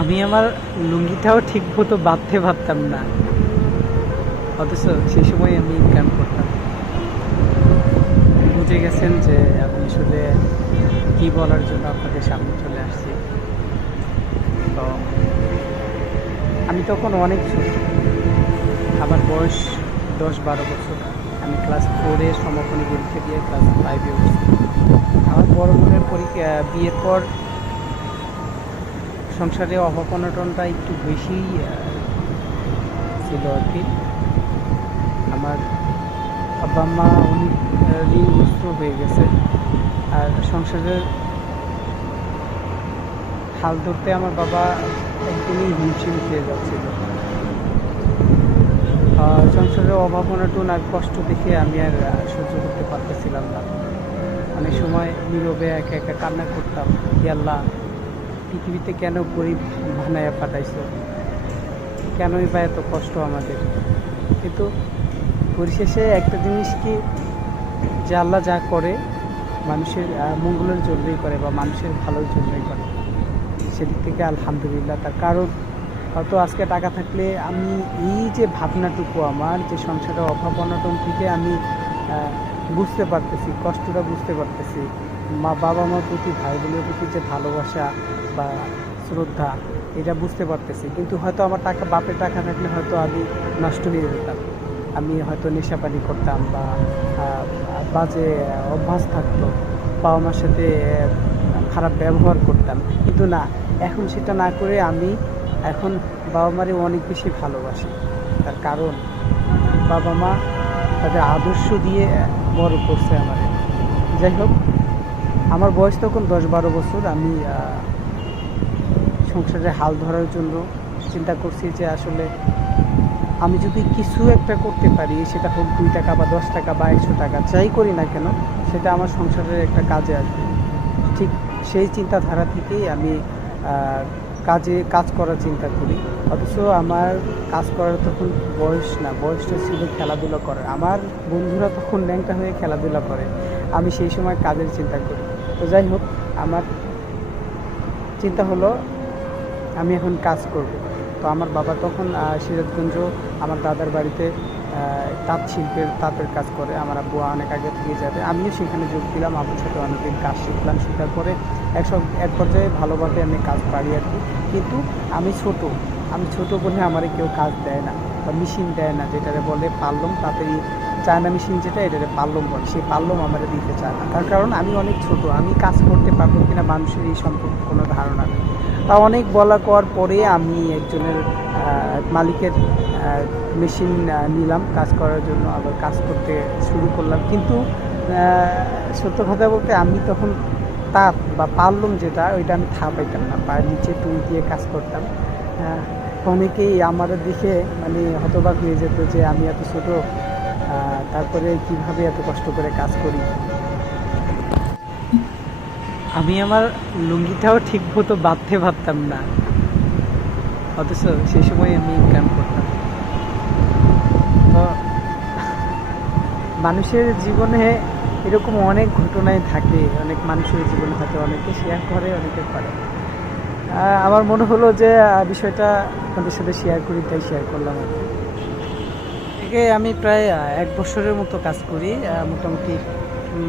আমি আমার লুঙ্গিটাও ঠিক মতো বাঁধতে পারতাম না, অথচ সেই সময় আমি ইনকাম করতাম। বুঝে গেছেন যে আমি আসলে কি বলার জন্য আপনাদের সামনে চলে আসছি। তো আমি তখন অনেক ছোট, আমার বয়স 10-12 বছর। আমি ক্লাস 4-এ সমাপনী পরীক্ষা দিয়ে ক্লাস 5-এ উঠছি। আমার বড় বোনের পরীক্ষা বিয়ের পর সংসারে অভাব অনটনটা একটু বেশিই ছিল আর কি। আমার আব্বা আম্মা অনেক ঋণগ্রস্ত হয়ে গেছে, আর সংসারের হাল ধরতে আমার বাবা একদমই হিমশিম খেয়ে যাচ্ছিল। সংসারের অভাব অনটন আর কষ্ট দেখে আমি আর সহ্য করতে পারতেছিলাম না। অনেক সময় নীরবে একা একা কান্না করতাম, হে আল্লাহ, পৃথিবীতে কেন গরিব বানায়া পাঠাইছো, কেনই বা এত কষ্ট আমাদের। কিন্তু পরিশেষে একটা জিনিস কি, যে আল্লাহ যা করে মানুষের মঙ্গলের জন্যই করে বা মানুষের ভালোর জন্যই করে। সেদিক থেকে আলহামদুলিল্লাহ। তার কারণ হয়তো আজকে টাকা থাকলে আমি এই যে ভাবনাটুকু আমার, যে সংসারের অভাব অনটন থেকে আমি বুঝতে পারতেছি, কষ্টটা বুঝতে পারতেছি, বাবা মার প্রতি, ভাই বোনের প্রতি যে ভালোবাসা বা শ্রদ্ধা, এটা বুঝতে পারতেছি। কিন্তু হয়তো আমার বাপের টাকা থাকলে হয়তো আমি নষ্ট হয়ে যেতাম, আমি হয়তো নেশাপানি করতাম বা বাজে অভ্যাস থাকতো, বাবা মার সাথে খারাপ ব্যবহার করতাম। কিন্তু না, এখন সেটা না করে আমি এখন বাবা মারে অনেক বেশি ভালোবাসি। তার কারণ বাবা মা তাদের আদর্শ দিয়ে বড় করছে আমাদের। যাই হোক, আমার বয়স তখন 10-12 বছর। আমি সংসারে হাল ধরার জন্য চিন্তা করছি যে আসলে আমি যদি কিছু একটা করতে পারি, সেটা হোক 2 টাকা বা 10 টাকা বা 100 টাকা, যাই করি না কেন, সেটা আমার সংসারের একটা কাজে আসবে। ঠিক সেই চিন্তাধারা থেকেই আমি কাজ করার চিন্তা করি। অথচ আমার কাজ করার তখন বয়স না, বয়সটা ছিল খেলাধুলা করার। আমার বন্ধুরা তখন ল্যাংটা হয়ে খেলাধুলা করে, আমি সেই সময় কাজের চিন্তা করি। তো যাই হোক, আমার চিন্তা হলো আমি এখন কাজ করব। তো আমার বাবা তখন সিরাজগঞ্জ আমার দাদার বাড়িতে তাঁতের কাজ করে। আমার আব্বু অনেক আগে থেকে যাবে, আমিও সেখানে যোগ দিলাম, আব্বুর সাথে অনেকদিন কাজ শিখলাম। শেখার পরে এক পর্যায়ে ভালোভাবে আমি কাজ পারি আর কি। কিন্তু আমি ছোট বলে আমারে কেউ কাজ দেয় না বা মেশিন দেয় না, যেটারে বলে পাল্লম, তাড়াতাড়ি চায়না মেশিন যেটা, এটারে পাল্লম বলে, সেই পাল্লম আমারে দিতে চায় না। তার কারণ আমি অনেক ছোট, আমি কাজ করতে পারবো কিনা মানুষের এই সম্পর্কে কোনো ধারণা নেই। তা অনেক বলা করার পরে আমি একজনের মালিকের মেশিন নিলাম কাজ করার জন্য, আবার কাজ করতে শুরু করলাম। কিন্তু সত্য কথা বলতে আমি তখন তাঁত বা পারলুম যেটা, ওইটা আমি পাইতাম না, পায়ের নিচে টুল দিয়ে কাজ করতাম। অনেকেই আমার দেখে মানে হতবাক হয়ে যেত যে আমি এত ছোটো, তারপরে কিভাবে এত কষ্ট করে কাজ করি। আমি আমার লুঙ্গিটাও ঠিক মতো বাঁধতে পারতাম না, অথচ সেই সময় আমি ইনকাম করতাম। তো মানুষের জীবনে এরকম অনেক ঘটনাই থাকে, অনেক মানুষের জীবনে হয়তো অনেকে শেয়ার করে, অনেকে করে। আমার মনে হলো যে বিষয়টা আপনাদের সাথে শেয়ার করি, তাই শেয়ার করলাম আর কি। থেকে আমি প্রায় 1 বছরের মতো কাজ করি, মোটামুটি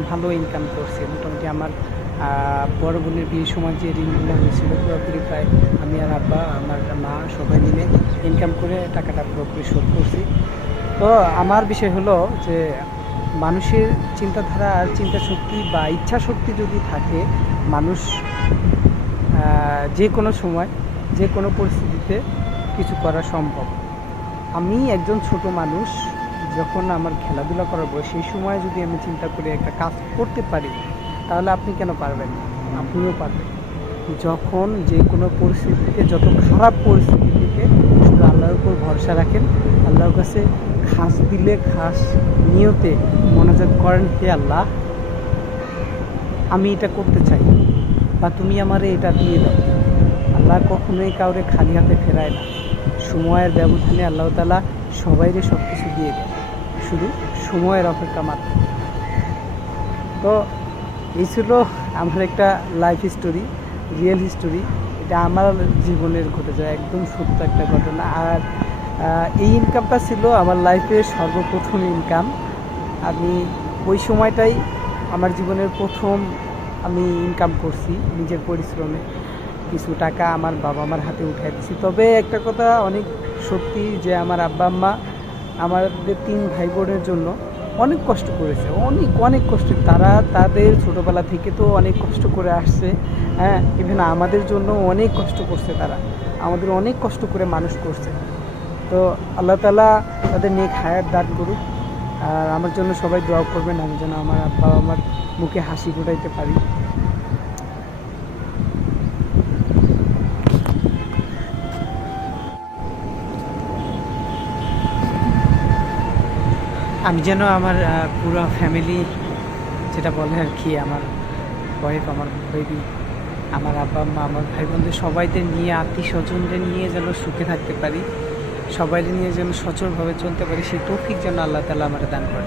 ভালো ইনকাম করছি। মোটামুটি আমার বড় বোনের বিয়ের সময় যে ঋণগুলো হয়েছিল পুরোপুরি প্রায় আমি আর আব্বা, আমার মা সবাই মিলে ইনকাম করে টাকাটা পুরোপুরি শোধ করছি। তো আমার বিষয় হলো যে মানুষের চিন্তাধারা আর চিন্তা শক্তি বা ইচ্ছা শক্তি যদি থাকে, মানুষ যে কোনো সময় যে কোনো পরিস্থিতিতে কিছু করা সম্ভব। আমি একজন ছোট মানুষ, যখন আমার খেলাধুলা করার বয়স, সেই সময় যদি আমি চিন্তা করে একটা কাজ করতে পারি, তাহলে আপনি কেন পারবেন? আপনিও পারবেন। যখন যে কোনো পরিস্থিতিতে, যত খারাপ পরিস্থিতি থেকে শুধু আল্লাহর উপর ভরসা রাখেন, আল্লাহর কাছে খাস দিলে খাস নিয়তে মনোযোগ করেন, হে আল্লাহ, আমি এটা করতে চাই বা তুমি আমারে এটা দিয়ে দাও। আল্লাহ কখনোই কাউরে খালি হাতে ফেরায় না। সময়ের ব্যবধানে আল্লাহ তাআলা সবাইরে সব কিছু দিয়ে দেয়, শুধু সময়ের অপেক্ষা মাত্র। তো এই ছিল আমার একটা লাইফ স্টোরি, রিয়েল হিস্টোরি। এটা আমার জীবনের ঘটেছে, একদম সত্য একটা ঘটনা। আর এই ইনকামটা ছিল আমার লাইফের সর্বপ্রথম ইনকাম। আমি ওই সময়টাই আমার জীবনের প্রথম আমি ইনকাম করছি নিজের পরিশ্রমে। কিছু টাকা আমার বাবা মার হাতে উঠাই দিছি। তবে একটা কথা অনেক সত্যি যে আমার আব্বা আম্মা আমাদের 3 ভাই বোনের জন্য অনেক কষ্ট করেছে, অনেক অনেক কষ্ট। তারা তাদের ছোটোবেলা থেকে তো অনেক কষ্ট করে আসছে, হ্যাঁ, ইভেন আমাদের জন্য অনেক কষ্ট করছে। তারা আমাদের অনেক কষ্ট করে মানুষ করছে। তো আল্লাহ তাআলা তাদের নেক হায়াত দান করুক। আর আমার জন্য সবাই দোয়া করবেন, আমি যেন আমার আব্বা আমার মুখে হাসি ফোটাইতে পারি। আমি যেন আমার পুরো ফ্যামিলি, যেটা বলে আর কি, আমার ওয়াইফ, আমার বেবি, আমার আব্বা আম্মা, আমার ভাই বোনদের সবাইদের নিয়ে, আত্মীয় স্বজনদের নিয়ে যেন সুখে থাকতে পারি, সবাই নিয়ে যেন সচলভাবে চলতে পারি, সেই তৌফিক যেন আল্লাহ তাআলা আমার দান করে।